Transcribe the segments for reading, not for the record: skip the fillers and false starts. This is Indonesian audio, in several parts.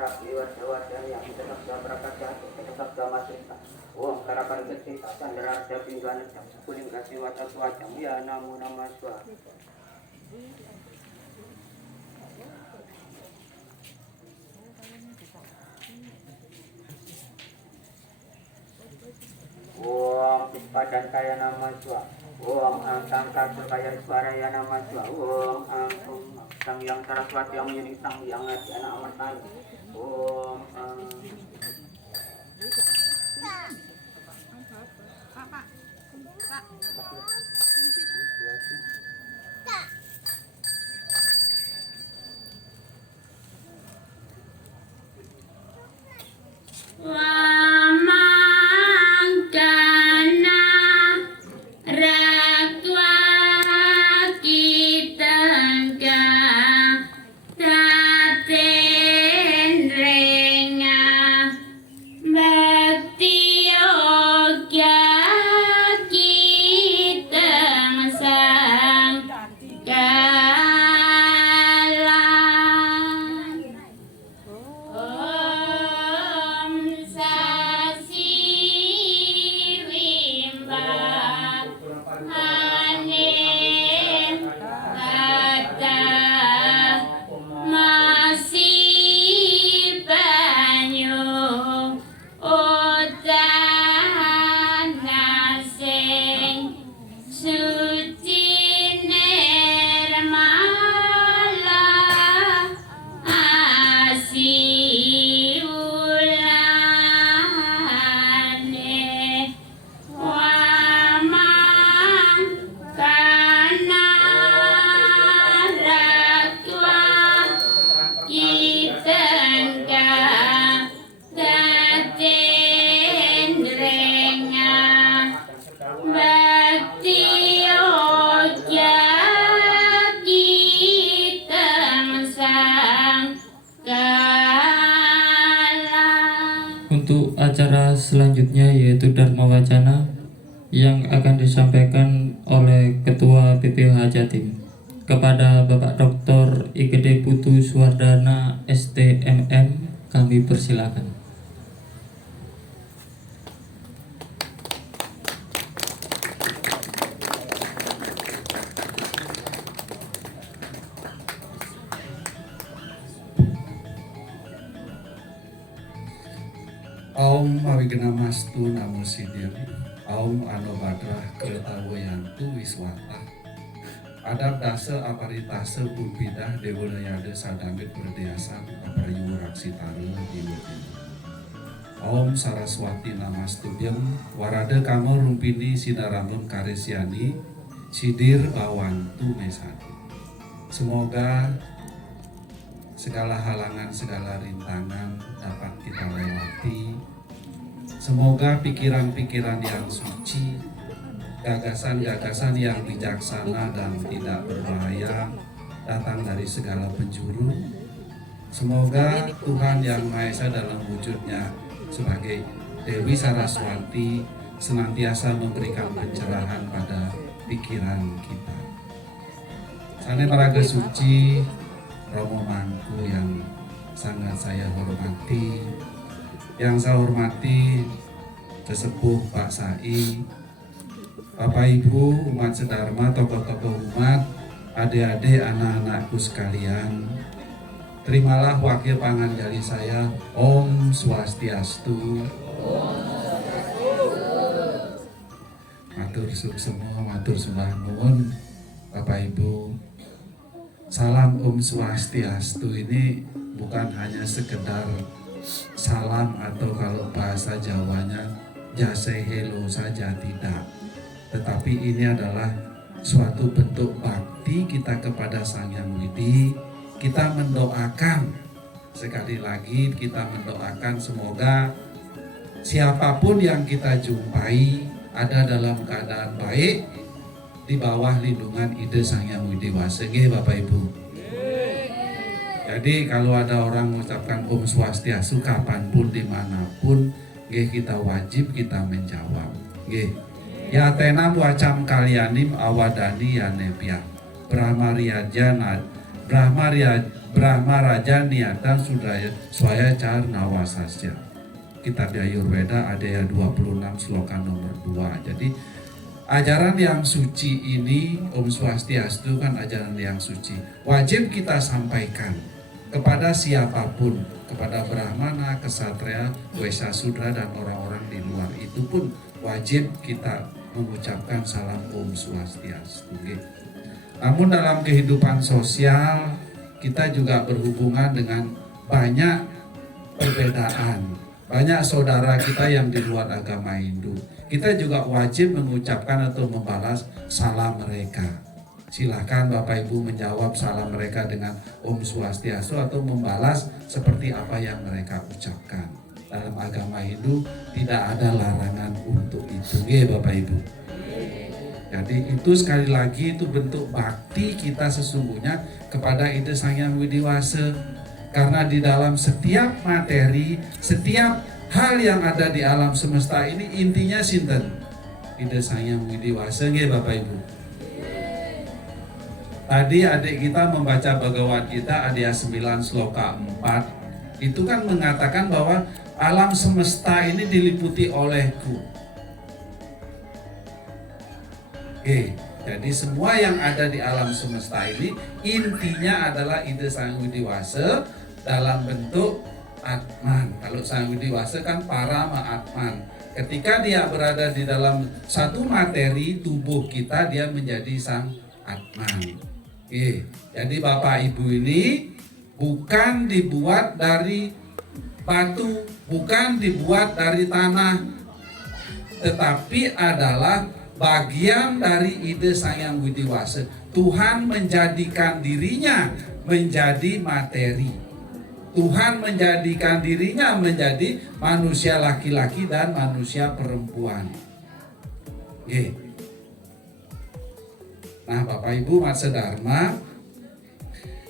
harap liwat lewat yang kita sabda berkata kita sabda masih Om karapan kita sandera arja pinggan kuning kasih wata suaca ya namo nama swa Om padan kaya nama swa Om angka kaya suara ya nama swa Om sang yang saraswati yang menjadi sang yang anak amartan Om Untuk acara selanjutnya yaitu Dharma Wacana yang akan disampaikan oleh Ketua PPH Jatim kepada Bapak Dr. IGD Putu Suwardana STMM, kami persilakan. Aum Awigena-mastu Namo Siddhim, Aum Anobadrah Ketawayantu Wiswata, Adab Dasa Aparitasa Pulpidah Dewanayada Sadamit Berdeasan Aprayu Raksitara Diwati. Aum Saraswati Namastubhyam, Warada Kamo Rumpini Sidaramun Karesyani, Sidir Bawantu Mesadi. Semoga segala halangan, segala rintangan dapat kita lewati. Semoga pikiran-pikiran yang suci, gagasan-gagasan yang bijaksana dan tidak berbahaya datang dari segala penjuru. Semoga Tuhan Yang Maha Esa dalam wujudnya sebagai Dewi Saraswati senantiasa memberikan pencerahan pada pikiran kita. Sane Paraga Suci, Romo Mangku yang sangat saya hormati, yang saya hormati Sesepuh Pak Sai, Bapak Ibu, umat sedharma, tokoh-tokoh umat, adik-adik, anak-anakku sekalian, terimalah wakil panganjali saya, Om Swastiastu. Matur semua, matur sembah nuwun, Bapak Ibu. Salam Om Swastiastu ini bukan hanya sekedar salam atau kalau bahasa Jawanya jase hello saja, tidak. Tetapi ini adalah suatu bentuk bakti kita kepada Sang Hyang Widi. Kita mendoakan, sekali lagi kita mendoakan semoga siapapun yang kita jumpai ada dalam keadaan baik di bawah lindungan ide Sang Hyang Widi Wase, Bapak Ibu. Jadi kalau ada orang mengucapkan Om Swastiastu kapanpun dimanapun, kita wajib kita menjawab. Ya tenam wacam kalyanim awadani ya nepya. Brahma Brahma Raja Niatan Sudaya Swaya Carnawa Sasya. Kitab Ayurveda Adaya 26 sloka nomor 2. Jadi ajaran yang suci ini, Om Swastiastu kan ajaran yang suci. Wajib kita sampaikan kepada siapapun, kepada Brahmana, Kesatria, Wesa Sudra dan orang-orang di luar. Itu pun wajib kita mengucapkan salam Om Swastiastu. Namun dalam kehidupan sosial kita juga berhubungan dengan banyak perbedaan. Banyak saudara kita yang di luar agama Hindu. Kita juga wajib mengucapkan atau membalas salam mereka. Silakan Bapak Ibu menjawab salam mereka dengan Om Swastiastu atau membalas seperti apa yang mereka ucapkan. Dalam agama Hindu tidak ada larangan untuk itu, Bapak Ibu. Jadi itu sekali lagi itu bentuk bakti kita sesungguhnya kepada Ida Sang Hyang Widiwasa. Karena di dalam setiap materi, setiap hal yang ada di alam semesta ini intinya sinten? Ida Sang Hyang Widiwasa, Bapak Ibu. Tadi adik kita membaca Bhagavad Gita Adya 9 sloka 4. Itu kan mengatakan bahwa alam semesta ini diliputi olehku. Jadi semua yang ada di alam semesta ini intinya adalah Ida Sang Hyang Widiwasa dalam bentuk Atman. Kalau Sang Widiwasa kan Parama Atman. Ketika dia berada di dalam satu materi tubuh kita, dia menjadi Sang Atman. Jadi Bapak Ibu ini bukan dibuat dari batu, bukan dibuat dari tanah, tetapi adalah bagian dari Ida Sang Hyang Widiwasa. Tuhan menjadikan dirinya menjadi materi. Tuhan menjadikan dirinya menjadi manusia laki-laki dan manusia perempuan. Nah, Bapak Ibu Matsya Dharma,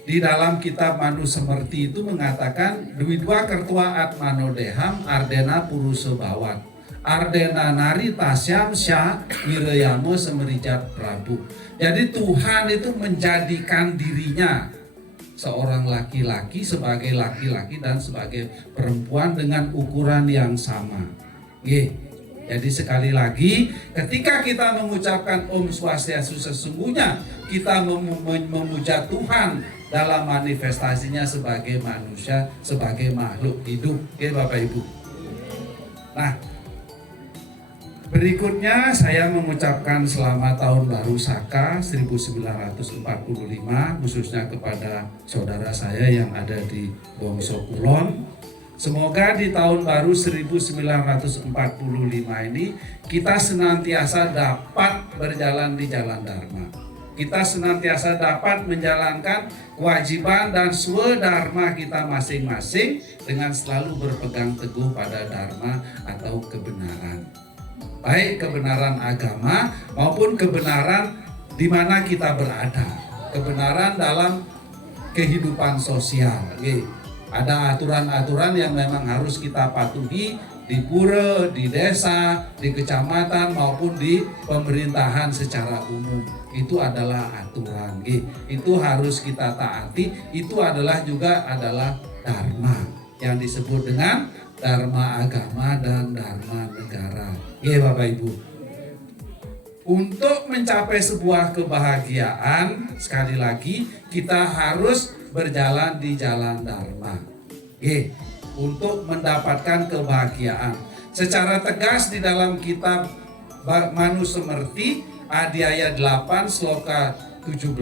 di dalam kitab Manusemerti itu mengatakan Dwidwa Kertua Atmanodeham Ardena Puruso Bawat Ardena Nari Tasyam Syah Wirayamo Semerijat Prabu. Jadi Tuhan itu menjadikan dirinya seorang laki-laki sebagai laki-laki dan sebagai perempuan dengan ukuran yang sama. Jadi sekali lagi ketika kita mengucapkan Om Swastiastu sesungguhnya kita memuja Tuhan dalam manifestasinya sebagai manusia, sebagai makhluk hidup. Bapak Ibu. Nah, berikutnya saya mengucapkan selamat tahun baru Saka 1945 khususnya kepada saudara saya yang ada di Wongso Kulon. Semoga di tahun baru 1945 ini kita senantiasa dapat berjalan di jalan Dharma. Kita senantiasa dapat menjalankan kewajiban dan swadharma kita masing-masing dengan selalu berpegang teguh pada Dharma atau kebenaran. Baik kebenaran agama maupun kebenaran di mana kita berada. Kebenaran dalam kehidupan sosial. Ada aturan-aturan yang memang harus kita patuhi di pura, di desa, di kecamatan maupun di pemerintahan secara umum. Itu adalah aturan. Itu harus kita taati. Itu adalah juga adalah dharma yang disebut dengan dharma agama dan dharma negara. Bapak Ibu. Untuk mencapai sebuah kebahagiaan, sekali lagi kita harus berjalan di jalan dharma. Untuk mendapatkan kebahagiaan. Secara tegas di dalam kitab Manusemerti Adhyaya 8 sloka 17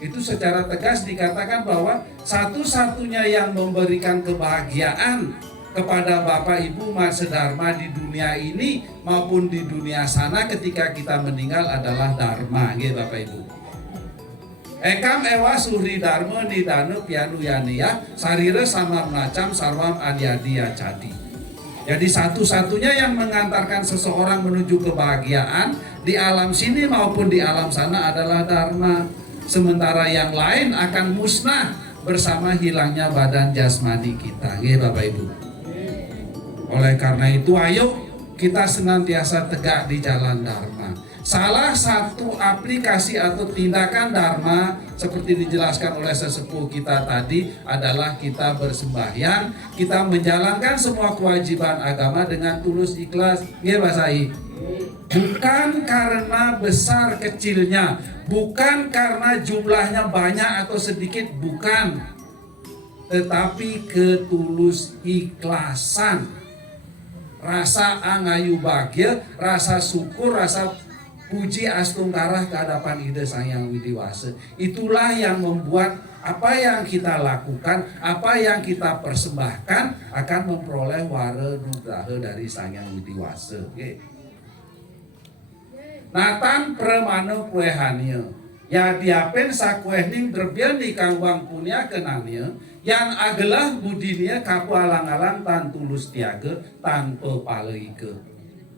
itu secara tegas dikatakan bahwa satu-satunya yang memberikan kebahagiaan kepada Bapak Ibu Matsya Dharma di dunia ini maupun di dunia sana ketika kita meninggal adalah Dharma, Bapak Ibu. Ekam ewa suri dharma nidanu pianu yaniya sarira samar nacam sarwam adyadiya cadi. Jadi satu-satunya yang mengantarkan seseorang menuju kebahagiaan di alam sini maupun di alam sana adalah Dharma. Sementara yang lain akan musnah bersama hilangnya badan jasmani kita, Bapak Ibu. Oleh karena itu ayo kita senantiasa tegak di jalan Dharma. Salah satu aplikasi atau tindakan dharma seperti dijelaskan oleh sesepuh kita tadi adalah kita bersembahyang, kita menjalankan semua kewajiban agama dengan tulus ikhlas. Ya Pak Sai. Bukan karena besar kecilnya, bukan karena jumlahnya banyak atau sedikit, bukan. Tetapi ketulus ikhlasan, rasa angayu bahagia, rasa syukur, rasa puji astungkarah ke hadapan Ida Sang Hyang Widiwasa. Itulah yang membuat apa yang kita lakukan, apa yang kita persembahkan akan memperoleh wara nugraha dari Sang Hyang Widiwasa. Natan premano kuehania, ya diapen sakueh ning derbian di kangwang punya kenanya, yang agelah budinya kapu alang-alang tan tulus tiaga tanpa paleike.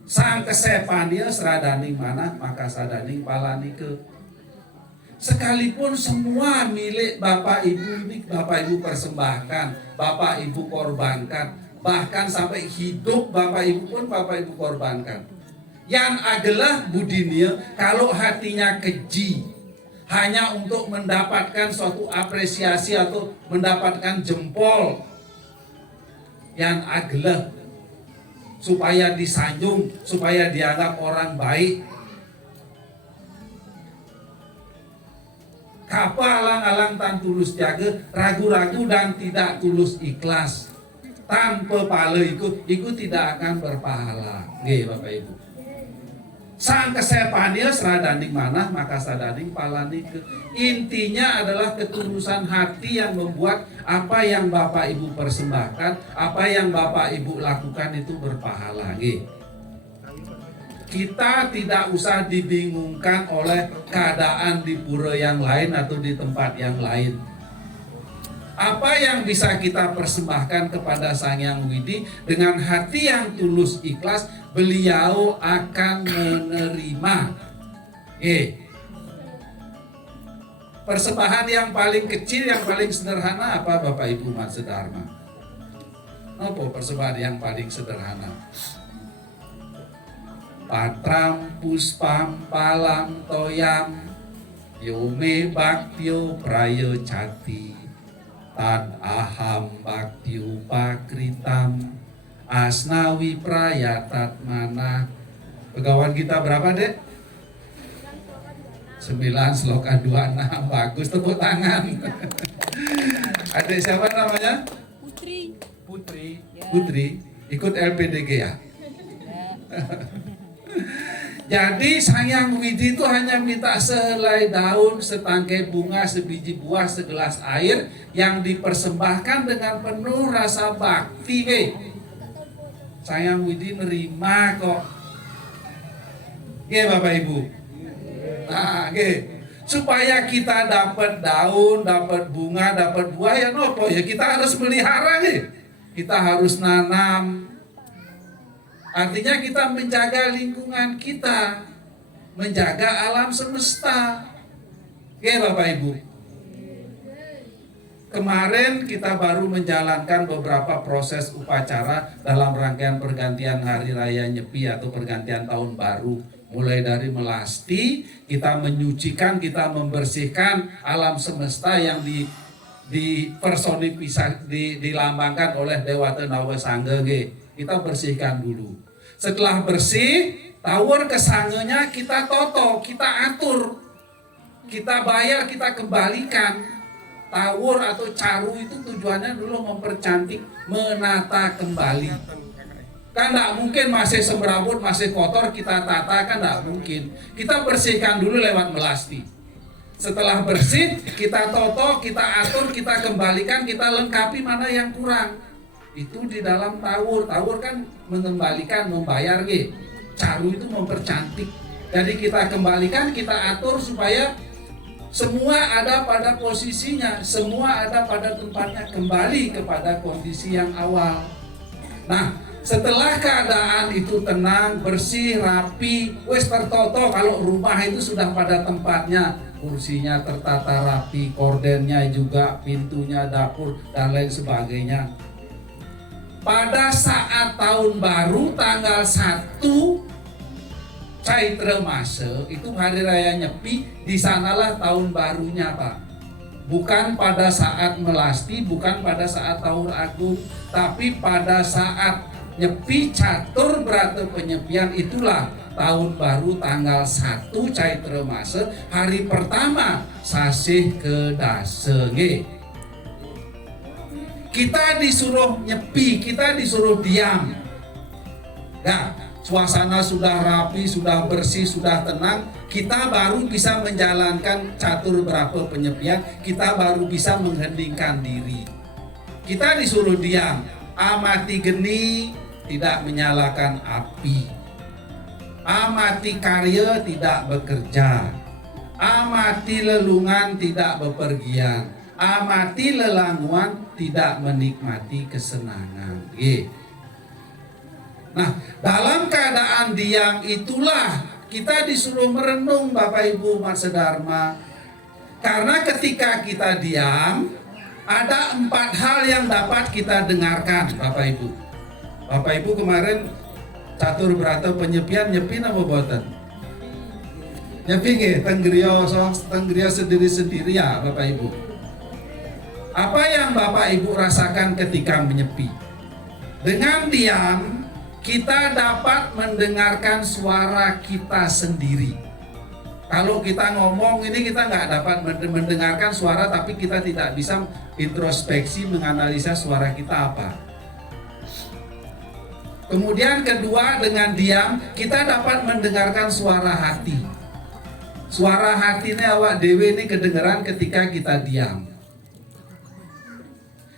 Sang kesepania seradaning mana maka sadaning palanike. Sekalipun semua milik Bapak Ibu ini Bapak Ibu persembahkan, Bapak Ibu korbankan, bahkan sampai hidup Bapak Ibu pun Bapak Ibu korbankan. Yang adalah budinya kalau hatinya keji hanya untuk mendapatkan suatu apresiasi atau mendapatkan jempol, yang adalah supaya disanjung, supaya dianggap orang baik. Kapa alang-alang tan tulus jaga, ragu-ragu dan tidak tulus ikhlas, tanpa pahala ikut tidak akan berpahala. Nggih Bapak Ibu. Sang kesepania seradaning mana maka sadaning palanike. Intinya adalah ketulusan hati yang membuat apa yang Bapak Ibu persembahkan, apa yang Bapak Ibu lakukan itu berpahala. Nggih. Kita tidak usah dibingungkan oleh keadaan di pura yang lain atau di tempat yang lain. Apa yang bisa kita persembahkan kepada Sang Hyang Widi dengan hati yang tulus ikhlas, beliau akan menerima. Persembahan yang paling kecil, yang paling sederhana apa Bapak Ibu Mat Sedharma? Apa persembahan yang paling sederhana? Patram puspam palang toyam yome baktyo prayo cati tan aham baktyo pakritam asnawi prayatat mana. Pegawan kita berapa Dek? 9 sloka 26. Bagus, tepuk tangan. Adik siapa namanya? Putri. Putri ikut LPDG ya? Jadi Sang Hyang Widi itu hanya minta sehelai daun, setangkai bunga, sebiji buah, segelas air yang dipersembahkan dengan penuh rasa bakti. Sang Hyang Widi nerima kok. Bapak Ibu. Nah, supaya kita dapat daun, dapat bunga, dapat buah ya nopo ya kita harus melihara. Kita harus nanam. Artinya kita menjaga lingkungan kita, menjaga alam semesta. Oke Bapak Ibu. Kemarin kita baru menjalankan beberapa proses upacara dalam rangkaian pergantian Hari Raya Nyepi atau pergantian Tahun Baru. Mulai dari melasti, kita menyucikan, kita membersihkan alam semesta yang dilambangkan oleh Dewata Nawasangga. Kita bersihkan dulu. Setelah bersih, tawar kesangenya kita toto, kita atur, kita bayar, kita kembalikan. Tawar atau caru itu tujuannya dulu mempercantik, menata kembali. Kan tidak mungkin masih semrawut, masih kotor kita tata, kan tidak mungkin. Kita bersihkan dulu lewat melasti. Setelah bersih, kita toto, kita atur, kita kembalikan, kita lengkapi mana yang kurang. Itu di dalam tawur. Tawur kan mengembalikan, membayar. Caru itu mempercantik. Jadi kita kembalikan, kita atur supaya semua ada pada posisinya, semua ada pada tempatnya, kembali kepada kondisi yang awal. Nah, setelah keadaan itu tenang, bersih, rapi, wes tertoto, kalau rumah itu sudah pada tempatnya, kursinya tertata rapi, kordennya juga, pintunya, dapur, dan lain sebagainya. Pada saat tahun baru tanggal 1 Caitra Mase itu hari raya Nyepi, di sanalah tahun barunya Pak. Bukan pada saat melasti, bukan pada saat tahun agung, tapi pada saat Nyepi Catur Brata Penyepian, itulah tahun baru tanggal 1 Caitra Mase, hari pertama sasih kedase. Kita disuruh nyepi, kita disuruh diam. Nah, suasana sudah rapi, sudah bersih, sudah tenang, kita baru bisa menjalankan catur berapa penyepian, kita baru bisa menghendingkan diri. Kita disuruh diam, amati geni, tidak menyalakan api. Amati karya, tidak bekerja. Amati lelungan, tidak bepergian. Amati lelanguan, tidak menikmati kesenangan. Nah, dalam keadaan diam itulah kita disuruh merenung Bapak Ibu Umat Sedharma. Karena ketika kita diam, ada 4 hal yang dapat kita dengarkan Bapak Ibu. Bapak Ibu kemarin catur berata penyepian, nyepi apa boten? Nyepi nggih, tenggriya sendiri-sendiri ya Bapak Ibu. Apa yang Bapak Ibu rasakan ketika menyepi? Dengan diam, kita dapat mendengarkan suara kita sendiri. Kalau kita ngomong ini kita nggak dapat mendengarkan suara, tapi kita tidak bisa introspeksi menganalisa suara kita apa. Kemudian kedua, dengan diam kita dapat mendengarkan suara hati. Suara hatinya awak dewe ini kedengeran ketika kita diam.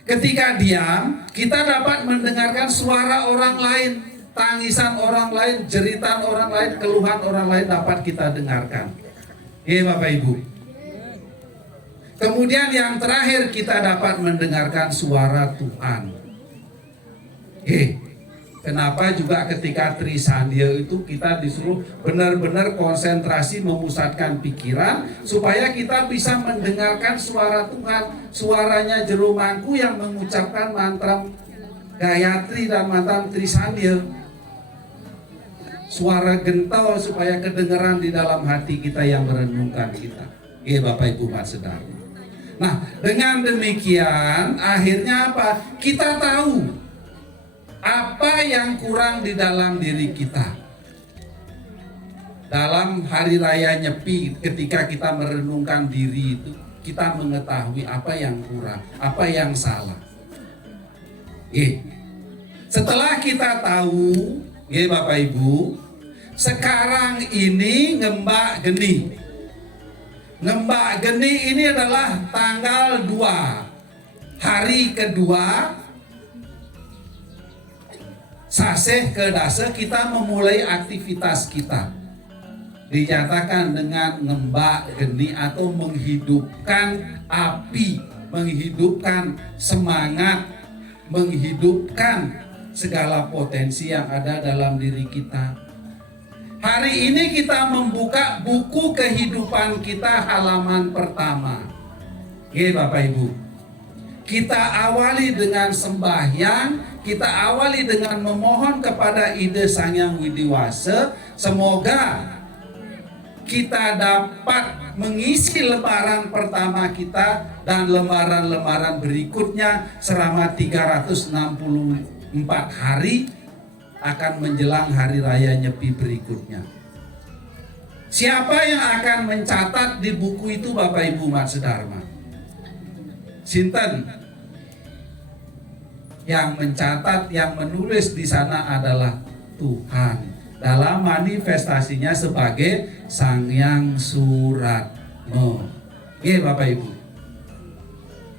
Ketika diam, kita dapat mendengarkan suara orang lain, tangisan orang lain, jeritan orang lain, keluhan orang lain dapat kita dengarkan. Bapak Ibu. Kemudian yang terakhir, kita dapat mendengarkan suara Tuhan. Kenapa juga ketika Trisandia itu kita disuruh benar-benar konsentrasi memusatkan pikiran supaya kita bisa mendengarkan suara Tuhan, suaranya jero mangku yang mengucapkan mantra Gayatri dan mantra Trisandia. Suara gentol supaya kedengaran di dalam hati kita yang merenungkan kita. Bapak Ibu Umat Sedharma. Nah, dengan demikian akhirnya apa? Kita tahu apa yang kurang di dalam diri kita. Dalam hari raya Nyepi, ketika kita merenungkan diri itu, kita mengetahui apa yang kurang, apa yang salah. Setelah kita tahu, Bapak Ibu, sekarang ini ngembak geni. Ngembak geni ini adalah tanggal 2, hari kedua saseh kedase, kita memulai aktivitas kita. Dinyatakan dengan ngembak geni atau menghidupkan api, menghidupkan semangat, menghidupkan segala potensi yang ada dalam diri kita. Hari ini kita membuka buku kehidupan kita halaman pertama. Bapak Ibu, kita awali dengan sembahyang. Kita awali dengan memohon kepada Ide Sang Hyang Widiwasa, semoga kita dapat mengisi lembaran pertama kita dan lembaran-lembaran berikutnya selama 364 hari akan menjelang hari raya Nyepi berikutnya. Siapa yang akan mencatat di buku itu Bapak Ibu Umat Sedharma? Sinten? Yang mencatat, yang menulis di sana adalah Tuhan dalam manifestasinya sebagai Sang Hyang Suratmo. Bapak Ibu,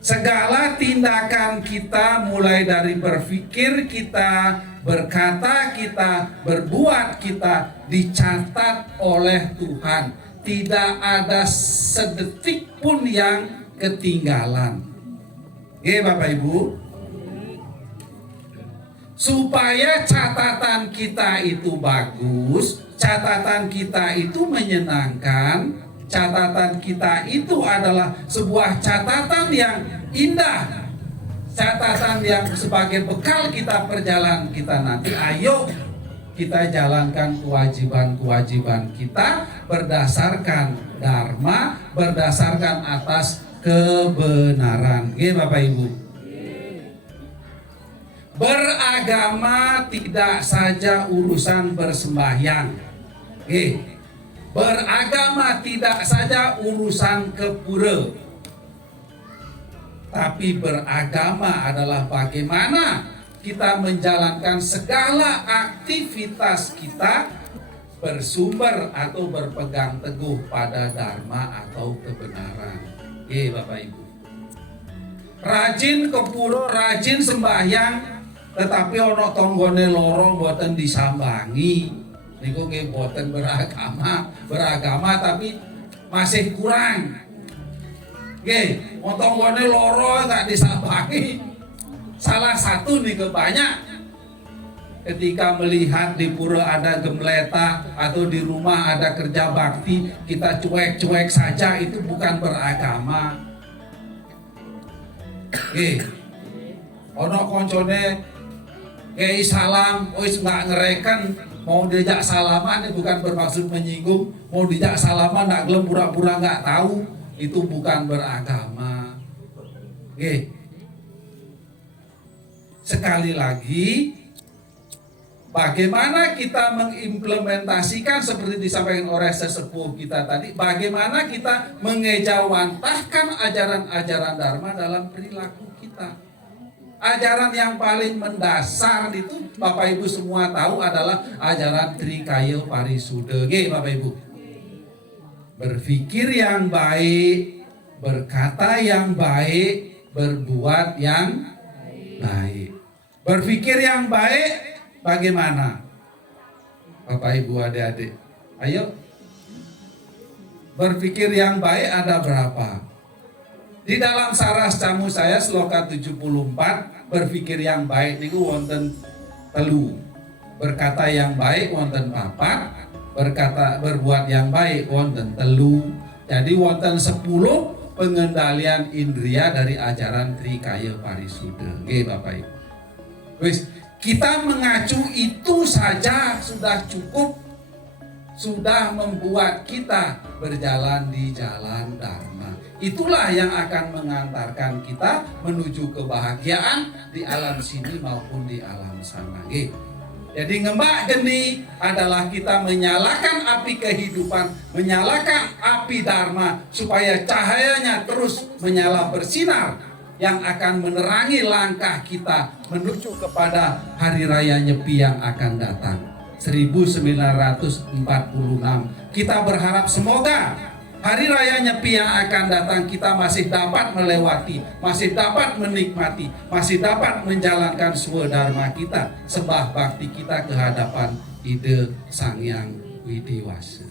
segala tindakan kita mulai dari berpikir kita, berkata kita, berbuat kita dicatat oleh Tuhan. Tidak ada sedetik pun yang ketinggalan. Bapak Ibu, supaya catatan kita itu bagus, catatan kita itu menyenangkan, catatan kita itu adalah sebuah catatan yang indah, catatan yang sebagai bekal kita perjalanan kita nanti. Ayo kita jalankan kewajiban-kewajiban kita berdasarkan dharma, berdasarkan atas kebenaran. Oke Bapak Ibu. Beragama tidak saja urusan bersembahyang. Oke. Beragama tidak saja urusan ke pura. Tapi beragama adalah bagaimana kita menjalankan segala aktivitas kita bersumber atau berpegang teguh pada dharma atau kebenaran. Bapak Ibu. Rajin ke pura, rajin sembahyang, tetapi ono tonggone loro mboten disambangi. Niku nggih mboten beragama tapi masih kurang. Nggih, tonggone loro tak disambangi. Salah satu nih banyak ketika melihat di pura ada gemleta atau di rumah ada kerja bakti, kita cuek-cuek saja, itu bukan beragama. Ono koncone ngei salam, wis nggak ngereken, mau diajak salaman, ini bukan bermaksud menyinggung, mau diajak salaman nggak gelem, pura-pura nggak tahu, itu bukan beragama. Sekali lagi, bagaimana kita mengimplementasikan seperti disampaikan oleh sesepuh kita tadi, bagaimana kita mengejawantahkan ajaran-ajaran Dharma dalam perilaku kita. Ajaran yang paling mendasar itu Bapak Ibu semua tahu adalah ajaran Trikaya Parisuddha. Bapak Ibu, berpikir yang baik, berkata yang baik, berbuat yang baik. Berpikir yang baik bagaimana? Bapak Ibu adik-adik, ayo. Berpikir yang baik ada berapa? Di dalam Saras Camu saya sloka 74, berpikir yang baik niku wonten telu. Berkata yang baik wonten papat, berbuat yang baik wonten telu. Jadi wonten 10 pengendalian indria dari ajaran Trikaya Parisuddha. Oke Bapak Ibu. Wis, kita mengacu itu saja sudah cukup, sudah membuat kita berjalan di jalan Dharma. Itulah yang akan mengantarkan kita menuju kebahagiaan di alam sini maupun di alam sana. Jadi ngembak geni adalah kita menyalakan api kehidupan, menyalakan api Dharma supaya cahayanya terus menyala bersinar yang akan menerangi langkah kita menuju kepada Hari Raya Nyepi yang akan datang 1946. Kita berharap semoga Hari Raya Nyepi yang akan datang kita masih dapat melewati, masih dapat menikmati, masih dapat menjalankan swadharma kita, sembah bakti kita ke hadapan Ide Sang Hyang Widiwasa.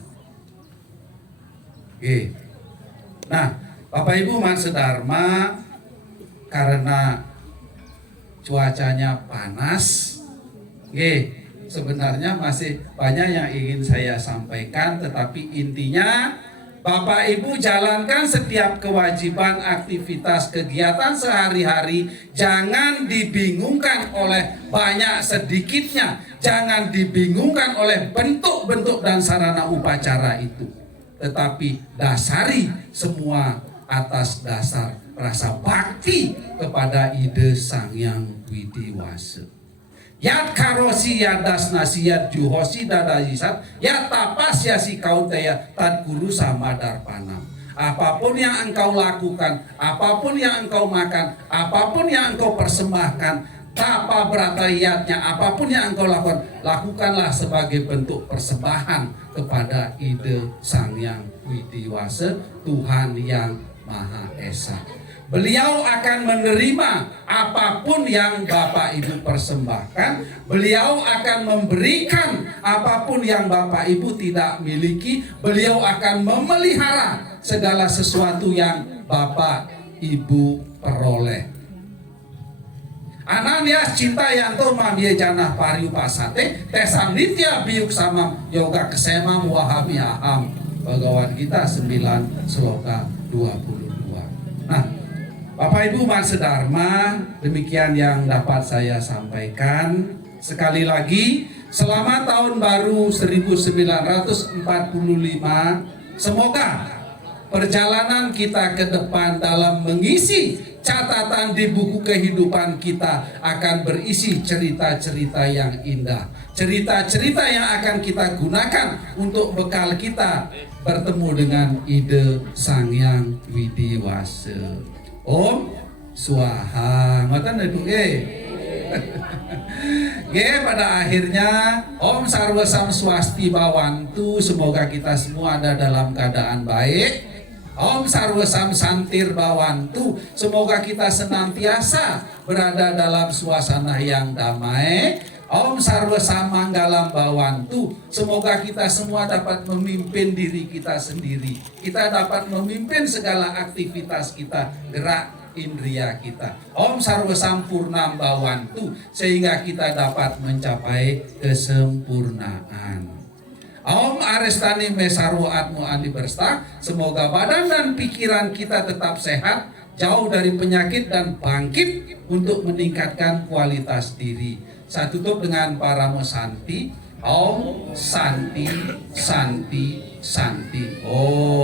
Nah, Bapak Ibu Mansedharma, karena cuacanya panas, sebenarnya masih banyak yang ingin saya sampaikan, tetapi intinya Bapak Ibu jalankan setiap kewajiban, aktivitas, kegiatan sehari-hari. Jangan dibingungkan oleh banyak sedikitnya, jangan dibingungkan oleh bentuk-bentuk dan sarana upacara itu, tetapi dasari semua atas dasar rasa bakti kepada Ide Sang Hyang Widiwasa. Yat karosi yadasnasi yat juhosi dadayisat yat tapasyasi kauteya tad guru samadarpanam. Apapun yang engkau lakukan, apapun yang engkau makan, apapun yang engkau persembahkan, tapa beratayatnya, apapun yang engkau lakukan, lakukanlah sebagai bentuk persembahan kepada Ide Sang Hyang Widiwasa, Tuhan yang Maha Esa. Beliau akan menerima apapun yang Bapak Ibu persembahkan. Beliau akan memberikan apapun yang Bapak Ibu tidak miliki. Beliau akan memelihara segala sesuatu yang Bapak Ibu peroleh. Ananias cinta yanto mamye janah pariu pasate tesam nitya biuk samam yoga kesemam wahami aham. Bhagavad Gita 9 sloka 22. Nah, Bapak Ibu Mansedharma, demikian yang dapat saya sampaikan. Sekali lagi, Selamat tahun baru 1945. Semoga perjalanan kita ke depan dalam mengisi catatan di buku kehidupan kita akan berisi cerita-cerita yang indah. Cerita-cerita yang akan kita gunakan untuk bekal kita bertemu dengan ide Sang Hyang Widiwasa. Om Swaha. Ngoten Ibu nggih. Pada akhirnya Om Sarwa Sam Swasti Bawantu, semoga kita semua ada dalam keadaan baik. Om Sarwa Sam Santir Bawantu, semoga kita senantiasa berada dalam suasana yang damai. Om Sarwa Sam Manggalam Bawantu, semoga kita semua dapat memimpin diri kita sendiri. Kita dapat memimpin segala aktivitas kita, gerak indria kita. Om Sarwa Sampurnam Bawantu, sehingga kita dapat mencapai kesempurnaan. Om Arestani Mesarwo Atmo Andi Berstak, semoga badan dan pikiran kita tetap sehat, jauh dari penyakit dan bangkit untuk meningkatkan kualitas diri. Saya tutup dengan Paramo Santi. Om Santi Santi Santi. Om.